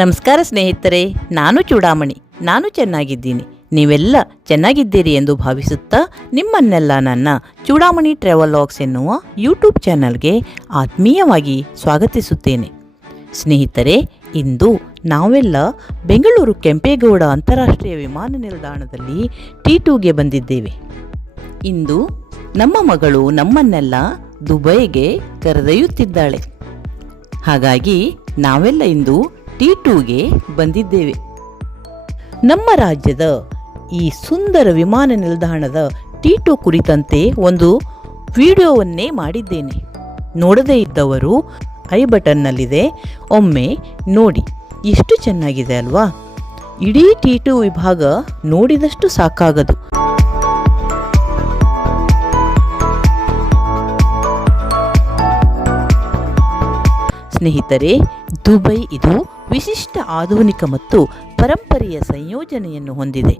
ನಮಸ್ಕಾರ ಸ್ನೇಹಿತರೆ, ನಾನು ಚೂಡಾಮಣಿ. ನಾನು ಚೆನ್ನಾಗಿದ್ದೀನಿ. ನೀವೆಲ್ಲ ಚೆನ್ನಾಗಿದ್ದೀರಿ ಎಂದು ಭಾವಿಸುತ್ತಾ ನಿಮ್ಮನ್ನೆಲ್ಲ ನನ್ನ ಚೂಡಾಮಣಿ ಟ್ರಾವೆಲಾಗ್ಸ್ ಎನ್ನುವ ಯೂಟ್ಯೂಬ್ ಚಾನಲ್ಗೆ ಆತ್ಮೀಯವಾಗಿ ಸ್ವಾಗತಿಸುತ್ತೇನೆ. ಸ್ನೇಹಿತರೆ, ಇಂದು ನಾವೆಲ್ಲ ಬೆಂಗಳೂರು ಕೆಂಪೇಗೌಡ ಅಂತಾರಾಷ್ಟ್ರೀಯ ವಿಮಾನ ನಿಲ್ದಾಣದಲ್ಲಿ ಟಿ ಟೂಗೆ ಬಂದಿದ್ದೇವೆ. ಇಂದು ನಮ್ಮ ಮಗಳು ನಮ್ಮನ್ನೆಲ್ಲ ದುಬೈಗೆ ಕರೆದೊಯ್ಯುತ್ತಿದ್ದಾಳೆ. ಹಾಗಾಗಿ ನಾವೆಲ್ಲ ಇಂದು ಟಿ ಟೂಗೆ ಬಂದಿದ್ದೇವೆ. ನಮ್ಮ ರಾಜ್ಯದ ಈ ಸುಂದರ ವಿಮಾನ ನಿಲ್ದಾಣದ ಟಿ ಟು ಕುರಿತಂತೆ ಒಂದು ವಿಡಿಯೋವನ್ನೇ ಮಾಡಿದ್ದೇನೆ. ನೋಡದೇ ಇದ್ದವರು ಐ ಬಟನ್ನಲ್ಲಿದೆ. ಒಮ್ಮೆ ನೋಡಿ ಎಷ್ಟು ಚೆನ್ನಾಗಿದೆ ಅಲ್ವಾ? ಇಡೀ ಟಿ ಟು ವಿಭಾಗ ನೋಡಿದಷ್ಟು ಸಾಕಾಗದು. ಸ್ನೇಹಿತರೆ, ದುಬೈ ಇದು ವಿಶಿಷ್ಟ ಆಧುನಿಕ ಮತ್ತು ಪರಂಪರೆಯ ಸಂಯೋಜನೆಯನ್ನು ಹೊಂದಿದೆ.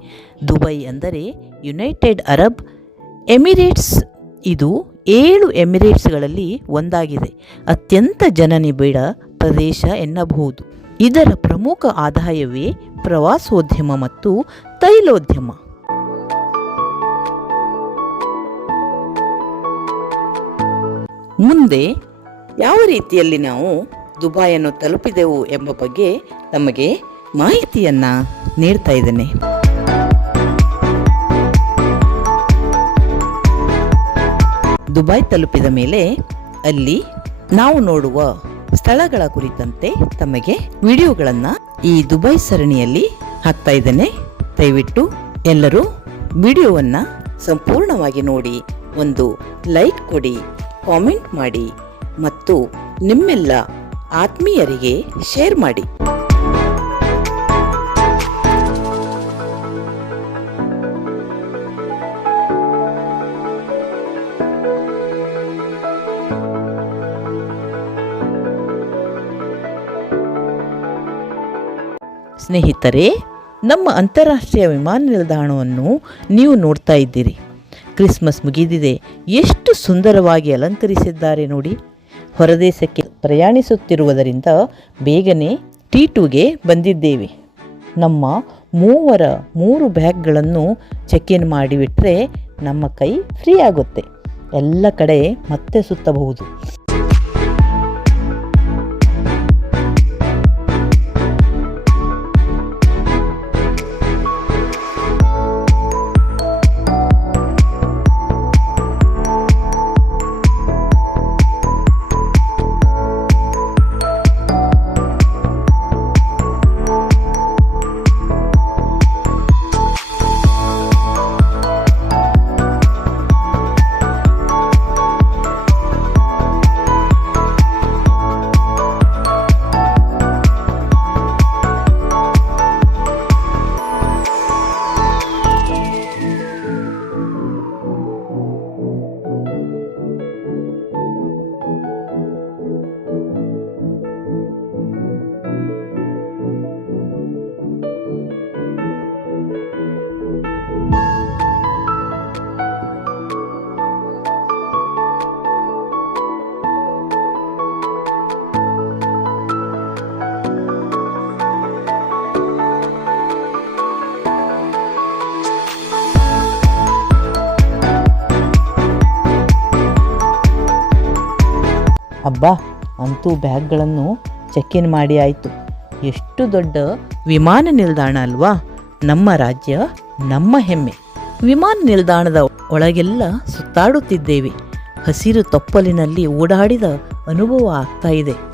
ದುಬೈ ಅಂದರೆ ಯುನೈಟೆಡ್ ಅರಬ್ ಎಮಿರೇಟ್ಸ್. ಇದು ಏಳು ಎಮಿರೇಟ್ಸ್ಗಳಲ್ಲಿ ಒಂದಾಗಿದೆ. ಅತ್ಯಂತ ಜನನಿಬಿಡ ಪ್ರದೇಶ ಎನ್ನಬಹುದು. ಇದರ ಪ್ರಮುಖ ಆದಾಯವೇ ಪ್ರವಾಸೋದ್ಯಮ ಮತ್ತು ತೈಲೋದ್ಯಮ. ಮುಂದೆ ಯಾವ ರೀತಿಯಲ್ಲಿ ನಾವು ದುಬಾಯನ್ನು ತಲುಪಿದೆವು ಎಂಬ ಬಗ್ಗೆ ನಮಗೆ ಮಾಹಿತಿಯನ್ನ ನೀಡ್ತಾ ಇದ್ದೇನೆ. ದುಬೈ ತಲುಪಿದ ಮೇಲೆ ಅಲ್ಲಿ ನಾವು ನೋಡುವ ಸ್ಥಳಗಳ ಕುರಿತಂತೆ ತಮಗೆ ವಿಡಿಯೋಗಳನ್ನ ಈ ದುಬೈ ಸರಣಿಯಲ್ಲಿ ಹಾಕ್ತಾ ಇದ್ದೇನೆ. ದಯವಿಟ್ಟು ಎಲ್ಲರೂ ವಿಡಿಯೋವನ್ನ ಸಂಪೂರ್ಣವಾಗಿ ನೋಡಿ, ಒಂದು ಲೈಕ್ ಕೊಡಿ, ಕಾಮೆಂಟ್ ಮಾಡಿ, ಮತ್ತು ನಿಮ್ಮೆಲ್ಲ ಆತ್ಮೀಯರಿಗೆ ಶೇರ್ ಮಾಡಿ. ಸ್ನೇಹಿತರೆ, ನಮ್ಮ ಅಂತಾರಾಷ್ಟ್ರೀಯ ವಿಮಾನ ನಿಲ್ದಾಣವನ್ನು ನೀವು ನೋಡ್ತಾ ಇದ್ದೀರಿ. ಕ್ರಿಸ್ಮಸ್ ಮುಗಿದಿದೆ. ಎಷ್ಟು ಸುಂದರವಾಗಿ ಅಲಂಕರಿಸಿದ್ದಾರೆ ನೋಡಿ. ಹೊರದೇಶಕ್ಕೆ ಪ್ರಯಾಣಿಸುತ್ತಿರುವುದರಿಂದ ಬೇಗನೆ ಟಿ ಟೂಗೆ ಬಂದಿದ್ದೇವೆ. ನಮ್ಮ ಮೂವರ ಮೂರು ಬ್ಯಾಗ್ಗಳನ್ನು ಚೆಕ್ ಇನ್ ಮಾಡಿಬಿಟ್ರೆ ನಮ್ಮ ಕೈ ಫ್ರೀ ಆಗುತ್ತೆ. ಎಲ್ಲ ಕಡೆ ಮತ್ತೆ ಸುತ್ತಬಹುದು. ಅಬ್ಬಾ ಅಂತೂ ಬ್ಯಾಗ್ಗಳನ್ನು ಚೆಕ್ ಇನ್ ಮಾಡಿ ಆಯಿತು. ಎಷ್ಟು ದೊಡ್ಡ ವಿಮಾನ ನಿಲ್ದಾಣ ಅಲ್ವಾ? ನಮ್ಮ ರಾಜ್ಯ, ನಮ್ಮ ಹೆಮ್ಮೆ. ವಿಮಾನ ನಿಲ್ದಾಣದ ಒಳಗೆಲ್ಲ ಸುತ್ತಾಡುತ್ತಿದ್ದೇವೆ. ಹಸಿರು ತಪ್ಪಲಿನಲ್ಲಿ ಓಡಾಡಿದ ಅನುಭವ ಆಗ್ತಾ ಇದೆ.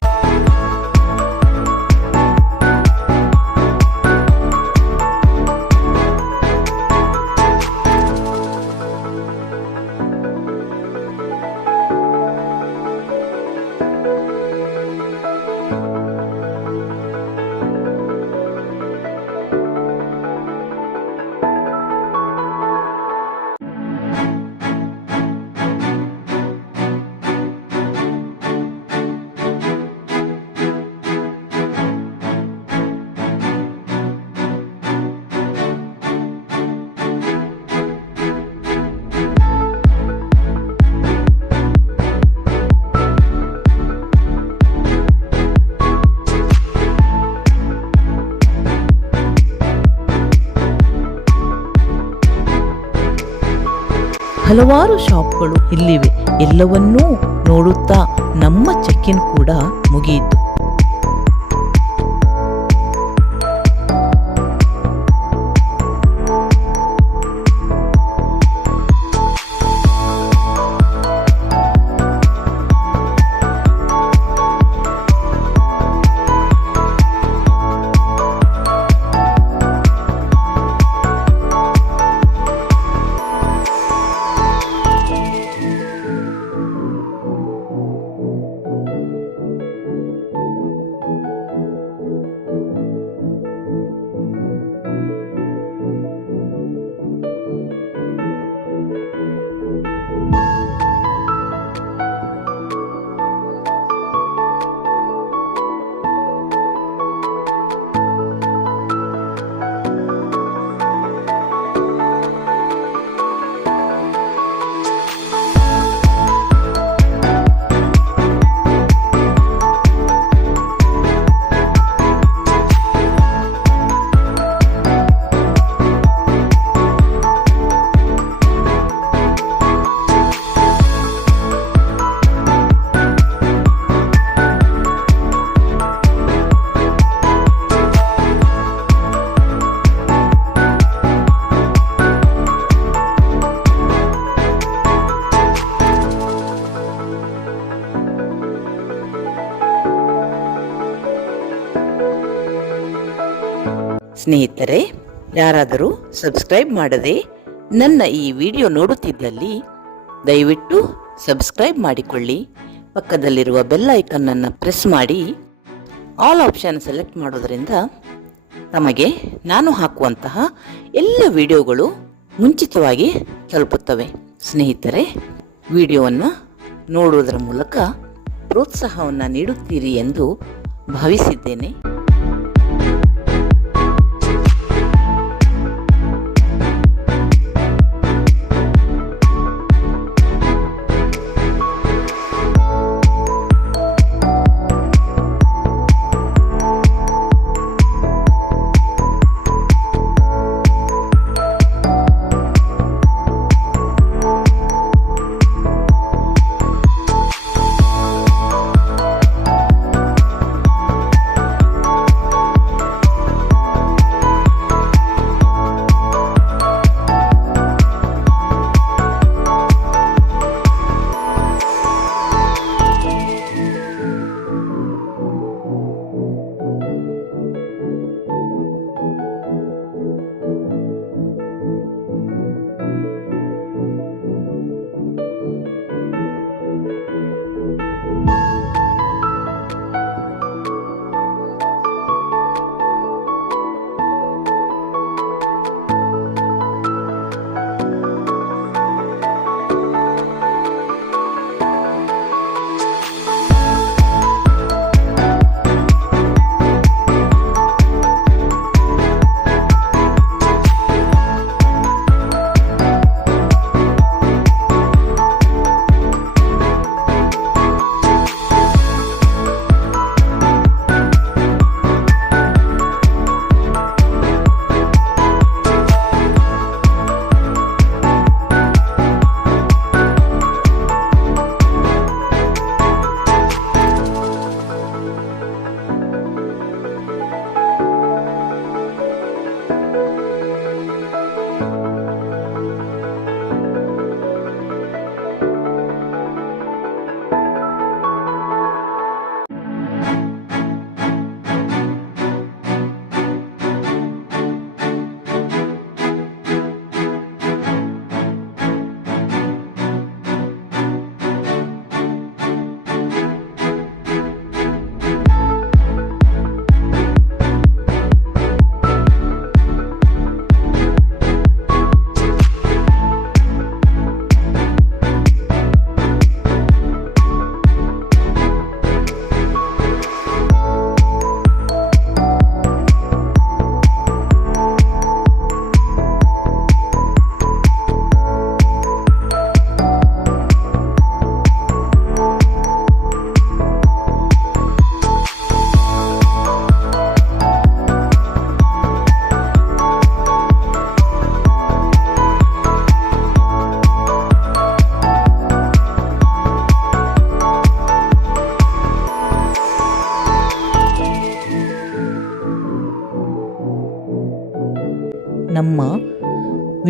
ಹಲವಾರು ಶಾಪ್ಗಳು ಇಲ್ಲಿವೆ. ಎಲ್ಲವನ್ನೂ ನೋಡುತ್ತಾ ನಮ್ಮ ಚೆಕ್ಕಿನ್ ಕೂಡ ಮುಗಿಯಿತು. ಸ್ನೇಹಿತರೆ, ಯಾರಾದರೂ ಸಬ್ಸ್ಕ್ರೈಬ್ ಮಾಡದೆ ನನ್ನ ಈ ವಿಡಿಯೋ ನೋಡುತ್ತಿದ್ದಲ್ಲಿ, ದಯವಿಟ್ಟು ಸಬ್ಸ್ಕ್ರೈಬ್ ಮಾಡಿಕೊಳ್ಳಿ. ಪಕ್ಕದಲ್ಲಿರುವ ಬೆಲ್ ಐಕನ್ನನ್ನು ಪ್ರೆಸ್ ಮಾಡಿ. ಆಲ್ ಆಪ್ಷನ್ ಸೆಲೆಕ್ಟ್ ಮಾಡೋದರಿಂದ ತಮಗೆ ನಾನು ಹಾಕುವಂತಹ ಎಲ್ಲ ವಿಡಿಯೋಗಳು ಮುಂಚಿತವಾಗಿ ತಲುಪುತ್ತವೆ. ಸ್ನೇಹಿತರೆ, ವಿಡಿಯೋವನ್ನು ನೋಡುವುದರ ಮೂಲಕ ಪ್ರೋತ್ಸಾಹವನ್ನು ನೀಡುತ್ತೀರಿ ಎಂದು ಭಾವಿಸಿದ್ದೇನೆ.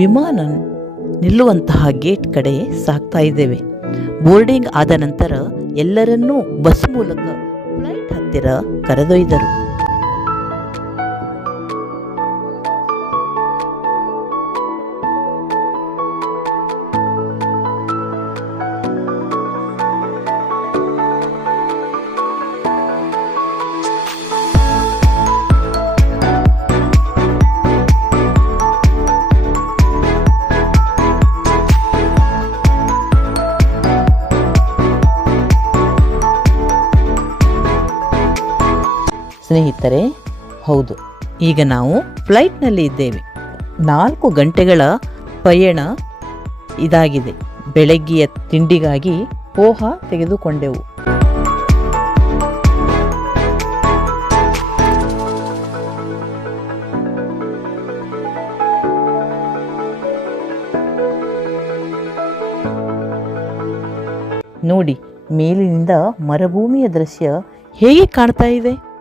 ವಿಮಾನ ನಿಲ್ಲುವಂತಹ ಗೇಟ್ ಕಡೆ ಸಾಗ್ತಾ ಇದ್ದೇವೆ. ಬೋರ್ಡಿಂಗ್ ಆದ ನಂತರ ಎಲ್ಲರನ್ನೂ ಬಸ್ ಮೂಲಕ ಫ್ಲೈಟ್ ಹತ್ತಿರ ಕರೆದೊಯ್ದರು. ಸ್ನೇಹಿತರೆ, ಹೌದು. ಈಗ ನಾವು ಫ್ಲೈಟ್ನಲ್ಲಿ ಇದ್ದೇವೆ. ನಾಲ್ಕು ಗಂಟೆಗಳ ಪಯಣ ಇದಾಗಿದೆ. ಬೆಳಗ್ಗೆಯ ತಿಂಡಿಗಾಗಿ ಪೋಹ ತೆಗೆದುಕೊಂಡೆವು. ನೋಡಿ, ಮೇಲಿನಿಂದ ಮರುಭೂಮಿಯ ದೃಶ್ಯ ಹೇಗೆ ಕಾಣ್ತಾ ಇದೆ?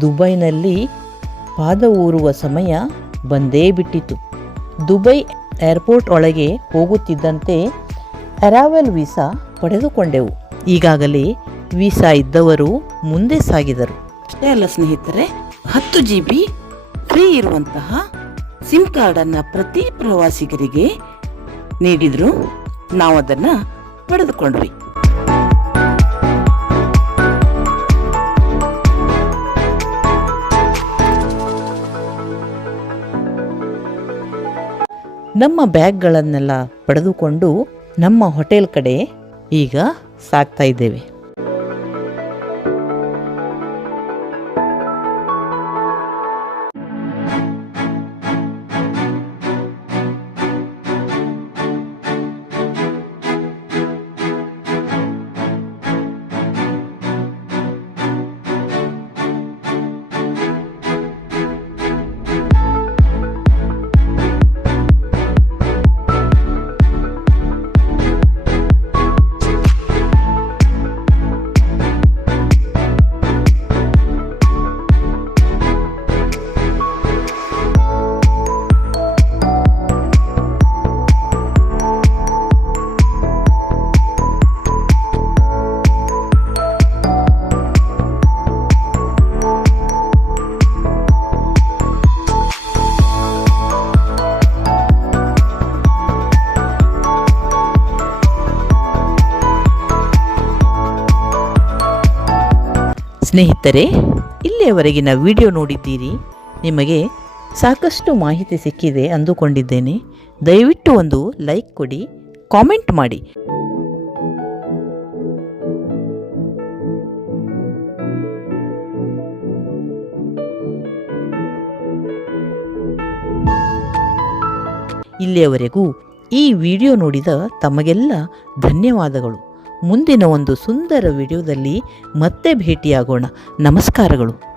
ದುಬೈನಲ್ಲಿ ಪಾದ ಊರುವ ಸಮಯ ಬಂದೇ ಬಿಟ್ಟಿತು. ದುಬೈ ಏರ್ಪೋರ್ಟ್ ಒಳಗೆ ಹೋಗುತ್ತಿದ್ದಂತೆ ಅರಾವೆಲ್ ವೀಸಾ ಪಡೆದುಕೊಂಡೆವು. ಈಗಾಗಲೇ ವೀಸಾ ಇದ್ದವರು ಮುಂದೆ ಸಾಗಿದರು. ಅಷ್ಟೇ ಅಲ್ಲ ಸ್ನೇಹಿತರೆ, ಹತ್ತು ಜಿ ಬಿ ಫ್ರೀ ಇರುವಂತಹ ಸಿಮ್ ಕಾರ್ಡನ್ನು ಪ್ರತಿ ಪ್ರವಾಸಿಗರಿಗೆ ನೀಡಿದ್ರು. ನಾವು ಅದನ್ನು ಪಡೆದುಕೊಂಡ್ವಿ. ನಮ್ಮ ಬ್ಯಾಗ್ಗಳನ್ನೆಲ್ಲ ಪಡೆದುಕೊಂಡು ನಮ್ಮ ಹೋಟೆಲ್ ಕಡೆ ಈಗ ಸಾಗ್ತಾ ಇದ್ದೇವೆ. ಸ್ನೇಹಿತರೆ, ಇಲ್ಲಿಯವರೆಗಿನ ವಿಡಿಯೋ ನೋಡಿದ್ದೀರಿ? ನಿಮಗೆ ಸಾಕಷ್ಟು ಮಾಹಿತಿ ಸಿಕ್ಕಿದೆ ಅಂದುಕೊಂಡಿದ್ದೇನೆ. ದಯವಿಟ್ಟು ಒಂದು ಲೈಕ್ ಕೊಡಿ, ಕಾಮೆಂಟ್ ಮಾಡಿ. ಇಲ್ಲಿಯವರೆಗೂ ಈ ವಿಡಿಯೋ ನೋಡಿದ ತಮಗೆಲ್ಲ ಧನ್ಯವಾದಗಳು. ಮುಂದಿನ ಒಂದು ಸುಂದರ ವಿಡಿಯೋದಲ್ಲಿ ಮತ್ತೆ ಭೇಟಿಯಾಗೋಣ. ನಮಸ್ಕಾರಗಳು.